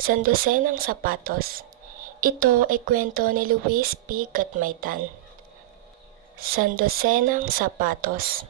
Sandosenang Sapatos. Ito ay kwento ni Luis P. Gatmaytan. Sandosenang Sapatos.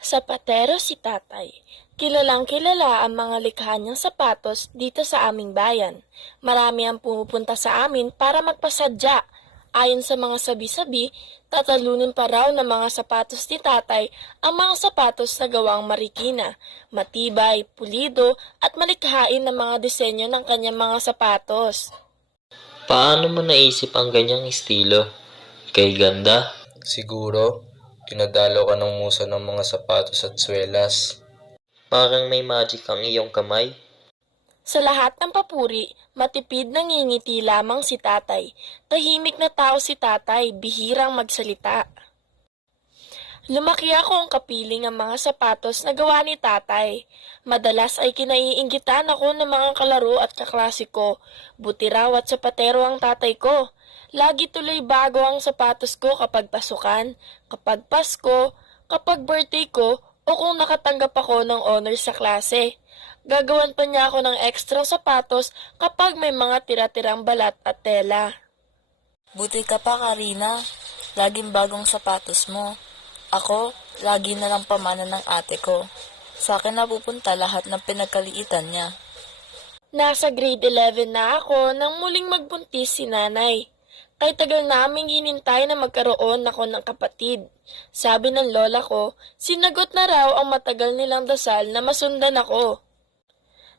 Sapatero si tatay. Kilalang kilala ang mga likha niyang sapatos dito sa aming bayan. Marami ang pumupunta sa amin para magpasadya. Ayon sa mga sabi-sabi, tatalunin pa raw ng mga sapatos ni tatay ang mga sapatos na gawang marikina, matibay, pulido at malikhain ng mga disenyo ng kanyang mga sapatos. Paano mo naisip ang ganyang estilo? Kay ganda? Siguro, dinadalo ka ng musa ng mga sapatos at swelas. Parang may magic ang iyong kamay? Sa lahat ng papuri, matipid nangingiti lamang si tatay. Tahimik na tao si tatay, bihirang magsalita. Lumaki akong kapiling ang mga sapatos na gawa ni tatay. Madalas ay kinaiinggitan ako ng mga kalaro at kaklase ko. Buti raw at sapatero ang tatay ko. Lagi tuloy bago ang sapatos ko kapag pasukan, kapag Pasko, kapag birthday ko, o kung nakatanggap ako ng honors sa klase. Gagawan pa niya ako ng extra sapatos kapag may mga tira-tirang balat at tela. Buti ka pa, Karina. Laging bagong sapatos mo. Ako, lagi na lang pamana ng ate ko. Sa akin napupunta lahat ng pinagkaliitan niya. Nasa grade 11 na ako nang muling magbuntis si nanay. Kay tagal naming hinintay na magkaroon ako ng kapatid. Sabi ng lola ko, sinagot na raw ang matagal nilang dasal na masundan ako.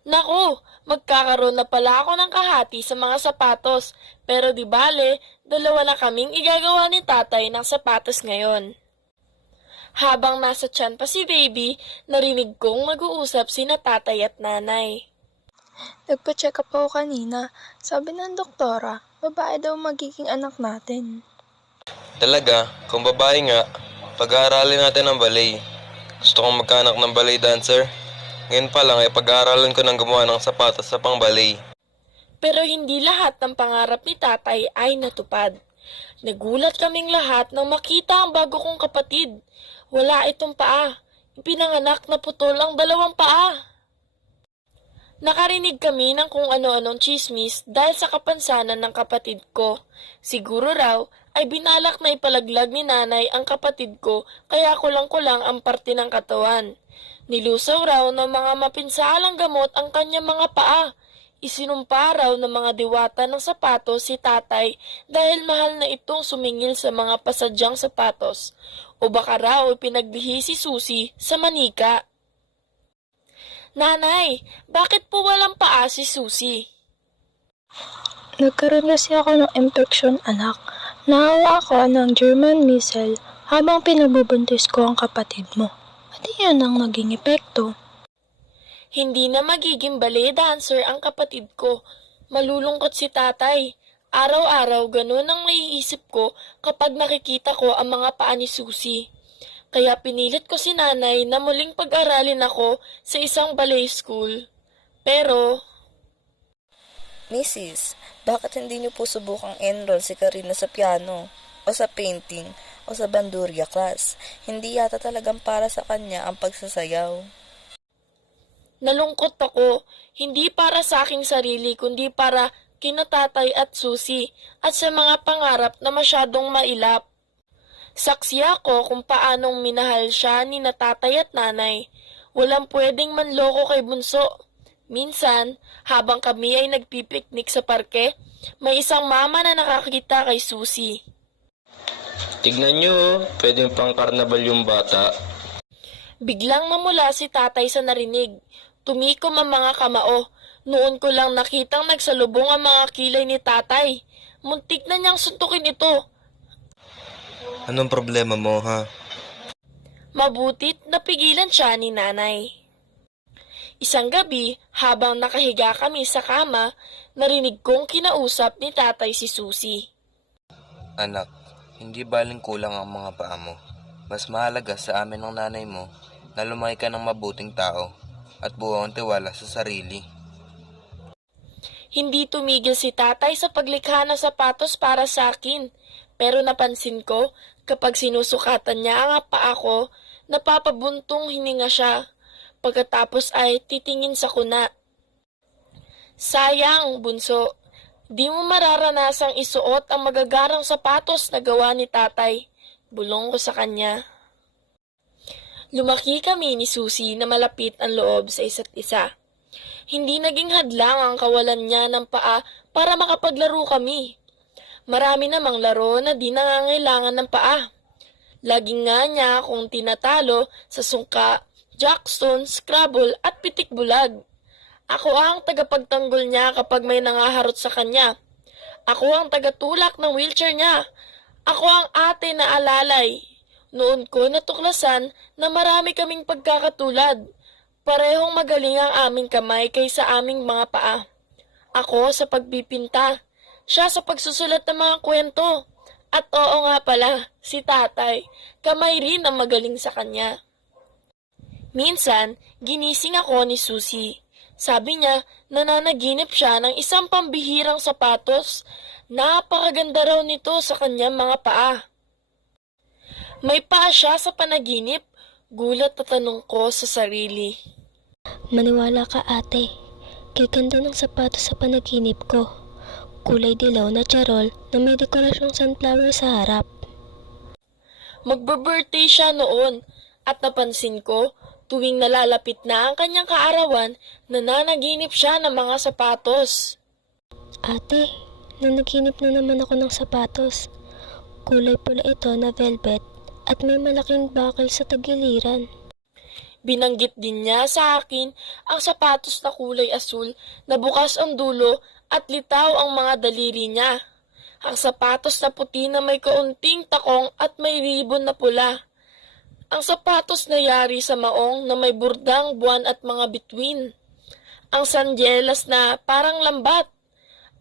Naku, magkakaroon na pala ako ng kahati sa mga sapatos, pero di bale, dalawa na kaming igagawa ni tatay ng sapatos ngayon. Habang nasa tiyan pa si baby, narinig kong mag-uusap sina tatay at nanay. Nagpa-check up ako kanina. Sabi ng doktora, babae daw magiging anak natin. Talaga, kung babae nga, pag-aaralin natin ang ballet. Gusto kong magkaanak ng ballet dancer. Ngayon pa lang ay pag-aaralan ko ng gumawa ng sapatos sa pang-ballet. Pero hindi lahat ng pangarap ni tatay ay natupad. Nagulat kaming lahat nang makita ang bago kong kapatid. Wala itong paa. Ipinanganak na putol ang dalawang paa. Nakarinig kami ng kung ano-anong chismis dahil sa kapansanan ng kapatid ko. Siguro raw ay binalak na ipalaglag ni nanay ang kapatid ko kaya kulang-kulang ang parte ng katawan. Nilusaw raw ng mga mapinsalang gamot ang kanyang mga paa. Isinumpa raw ng mga diwata ng sapatos si tatay dahil mahal na itong sumingil sa mga pasadyang sapatos. O baka raw ipinaglihi si Susi sa manika. Nanay, bakit po walang paa si Susi? Nagkaroon kasi ako ng infeksyon, anak. Naawa ako ng German measles habang pinagbubuntis ko ang kapatid mo. At iyan ang naging epekto. Hindi na magiging ballet dancer ang kapatid ko. Malulungkot si tatay. Araw-araw ganun ang naiisip ko kapag nakikita ko ang mga paa ni Susi. Kaya pinilit ko si nanay na muling pag-aralin ako sa isang ballet school. Pero, Mrs., bakit hindi niyo po subukang enroll si Karina sa piano, o sa painting, o sa bandurria class? Hindi yata talagang para sa kanya ang pagsasayaw. nalungkot ako. Hindi para sa aking sarili kundi para kina tatay at Susi at sa mga pangarap na masyadong mailap. Saksi ako kung paanong minahal siya ni na tatay at nanay. Walang pwedeng manloko kay bunso. Minsan, habang kami ay nagpipiknik sa parke, may isang mama na nakakita kay Susi. Tignan nyo, pwedeng pang karnabal yung bata. Biglang namula si tatay sa narinig. Tumikom ang mga kamao. Noon ko lang nakitang nagsalubong ang mga kilay ni tatay. Muntik na niyang suntukin ito. Anong problema mo, ha? Mabutit napigilan siya ni nanay. Isang gabi, habang nakahiga kami sa kama, narinig kong kinausap ni tatay si Susi. Anak, hindi baling kulang ang mga paa mo. Mas mahalaga sa amin ng nanay mo na lumaki ka ng mabuting tao at buo ang tiwala sa sarili. Hindi tumigil si tatay sa paglikha ng sapatos para sa akin. Pero napansin ko, kapag sinusukatan niya ang paa ko, napapabuntong hininga siya. Pagkatapos ay titingin sa kuna. Sayang, bunso. Di mo mararanasang isuot ang magagarang sapatos na gawa ni tatay. Bulong ko sa kanya. Lumaki kami ni Susie na malapit ang loob sa isa't isa. Hindi naging hadlang ang kawalan niya ng paa para makapaglaro kami. Marami namang laro na di nangangailangan ng paa. Laging nga niya akong tinatalo sa sungka, jackstone, scrabble at pitik bulag. Ako ang tagapagtanggol niya kapag may nangaharot sa kanya. Ako ang tagatulak ng wheelchair niya. Ako ang ate na alalay. Noon ko natuklasan na marami kaming pagkakatulad. Parehong magaling ang aming kamay kaysa aming mga paa. Ako sa pagpipinta, siya sa pagsusulat ng mga kwento. At oo nga pala, si tatay, kamay rin ang magaling sa kanya. Minsan, ginising ako ni Susie. Sabi niya, nananaginip siya ng isang pambihirang sapatos. Napakaganda raw nito sa kanyang mga paa. May paa siya sa panaginip. Gulat at tanong ko sa sarili. Maniwala ka ate, kay ganda ng sapatos sa panaginip ko. Kulay dilaw na charol na may dekorasyong sunflower sa harap. Magbe-birthday siya noon at napansin ko tuwing nalalapit na ang kanyang kaarawan, nananaginip siya ng mga sapatos. Ate, nanaginip na naman ako ng sapatos. Kulay pula ito na velvet at may malaking bakal sa tagiliran. Binanggit din niya sa akin ang sapatos na kulay asul na bukas ang dulo at litaw ang mga daliri niya. Ang sapatos na puti na may kaunting takong at may ribon na pula. Ang sapatos na yari sa maong na may burdang buwan at mga bituin. Ang sandyelas na parang lambat.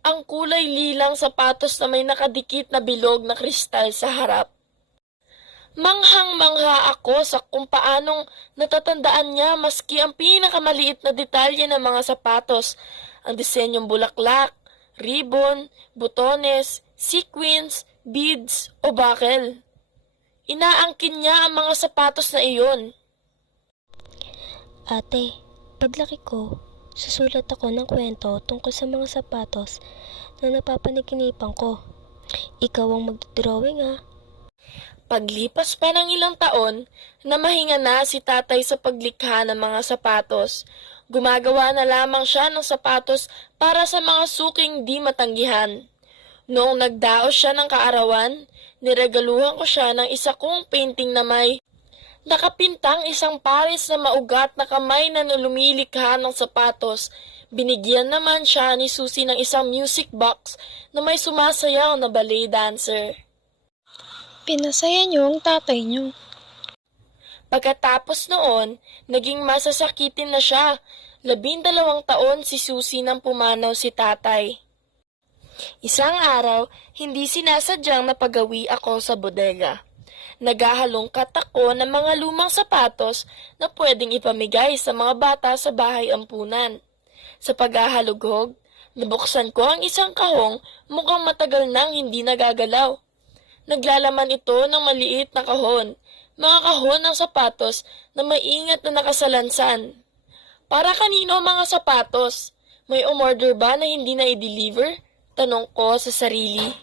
Ang kulay lilang sapatos na may nakadikit na bilog na kristal sa harap. Manghang-mangha ako sa kung paanong natatandaan niya maski ang pinakamaliit na detalye ng mga sapatos, ang disenyong bulaklak, ribbon, butones, sequins, beads o buckle. Inaangkin niya ang mga sapatos na iyon. Ate, paglaki ko, susulat ako ng kwento tungkol sa mga sapatos na napapanaginipan ko. Ikaw ang magdodrawing Paglipas pa ng ilang taon, namahinga na si tatay sa paglikha ng mga sapatos. Gumagawa na lamang siya ng sapatos para sa mga suking di matanggihan. Noong nagdaos siya ng kaarawan, niregaluhan ko siya ng isa kong painting na may nakapintang isang pares na maugat na kamay na lumilikha ng sapatos. Binigyan naman siya ni Susie ng isang music box na may sumasayaw na ballet dancer. Pinasaya niyo ang tatay niyo. Pagkatapos noon, naging masasakitin na siya. 12 taon si Susie nang pumanaw si tatay. Isang araw, hindi sinasadyang napagawi ako sa bodega. Naghahalongkat ako ng mga lumang sapatos na pwedeng ipamigay sa mga bata sa bahay ampunan. Sa paghahalughog, nabuksan ko ang isang kahong mukhang matagal nang hindi nagagalaw. Naglalaman ito ng maliit na kahon, mga kahon ng sapatos na maingat na nakasalansan. Para kanino ang mga sapatos? May umorder ba na hindi na i-deliver? Tanong ko sa sarili.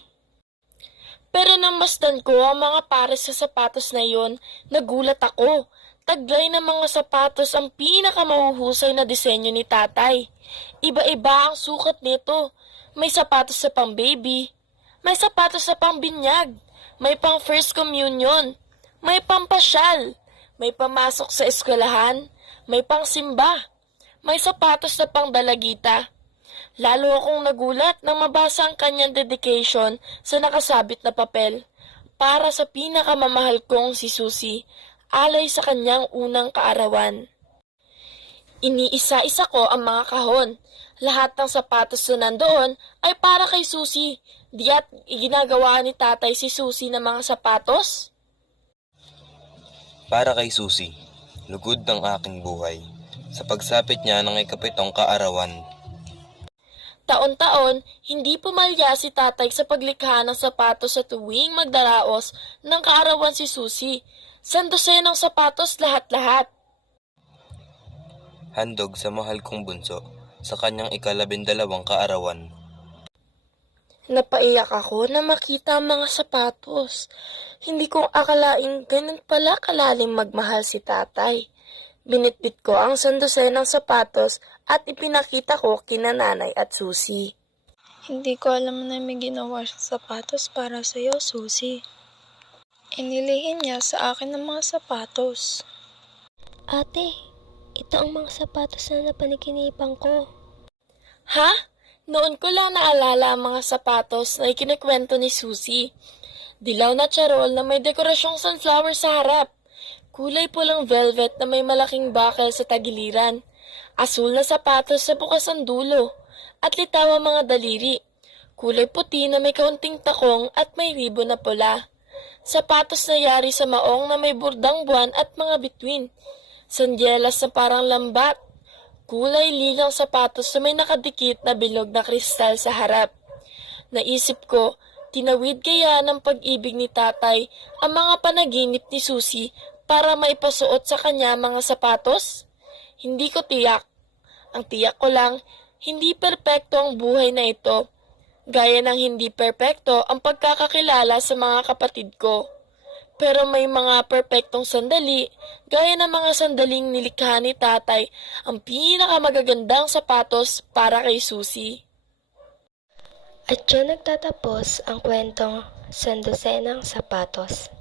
Pero nang masdan ko ang mga pares sa sapatos na iyon, nagulat ako. Taglay ng mga sapatos ang pinakamahuhusay na disenyo ni tatay. Iba-iba ang sukat nito. May sapatos sa pang-baby, may sapatos sa pang-binyag, may pang first communion, may pampasyal, may pamasok sa eskwelahan, may pang simba, may sapatos na pang dalagita. Lalo akong nagulat nang mabasa ang kanyang dedication sa nakasabit na papel para sa pinakamamahal kong si Susie, alay sa kanyang unang kaarawan. Iniisa-isa ko ang mga kahon. Lahat ng sapatos na nandoon ay para kay Susie. Diya't ginagawa ni tatay si Susie ng mga sapatos? Para kay Susie, lugod ng aking buhay, sa pagsapit niya ng 7 kaarawan. Taon-taon, hindi pumalya si tatay sa paglikha ng sapatos sa tuwing magdaraos ng kaarawan si Susie. Sandosenang sapatos lahat-lahat. Handog sa mahal kong bunso, sa kanyang ika-12 kaarawan. Napaiyak ako na makita ang mga sapatos. Hindi kong akalaing ganun pala kalalim magmahal si tatay. Binitbit ko ang sandosenang sapatos at ipinakita ko kina nanay at Susie. Hindi ko alam na may ginawa siyang sapatos para sa'yo, Susie. Inilihin niya sa akin ng mga sapatos. Ate, ito ang mga sapatos na napanikinipan ko. Ha? Noon ko lang naalala ang mga sapatos na ikinikwento ni Susie. Dilaw na charol na may dekorasyong sunflower sa harap. Kulay pulang velvet na may malaking buckle sa tagiliran. Asul na sapatos sa bukas ang dulo. At litaw ang mga daliri. Kulay puti na may kaunting takong at may ribbon na pula. Sapatos na yari sa maong na may burdang buwan at mga bituin. Sandyelas na parang lambat. Kulay lilang sapatos na may nakadikit na bilog na kristal sa harap. Naisip ko, tinawid kaya ng pag-ibig ni tatay ang mga panaginip ni Susie para maipasuot sa kanya mga sapatos? Hindi ko tiyak. Ang tiyak ko lang, hindi perpekto ang buhay na ito. Gaya ng hindi perpekto ang pagkakakilala sa mga kapatid ko. Pero may mga perpektong sandali, gaya ng mga sandaling nilikha ni tatay, ang pinakamagagandang sapatos para kay Susie. At dyan nagtatapos ang kwentong Sandosenang Sapatos.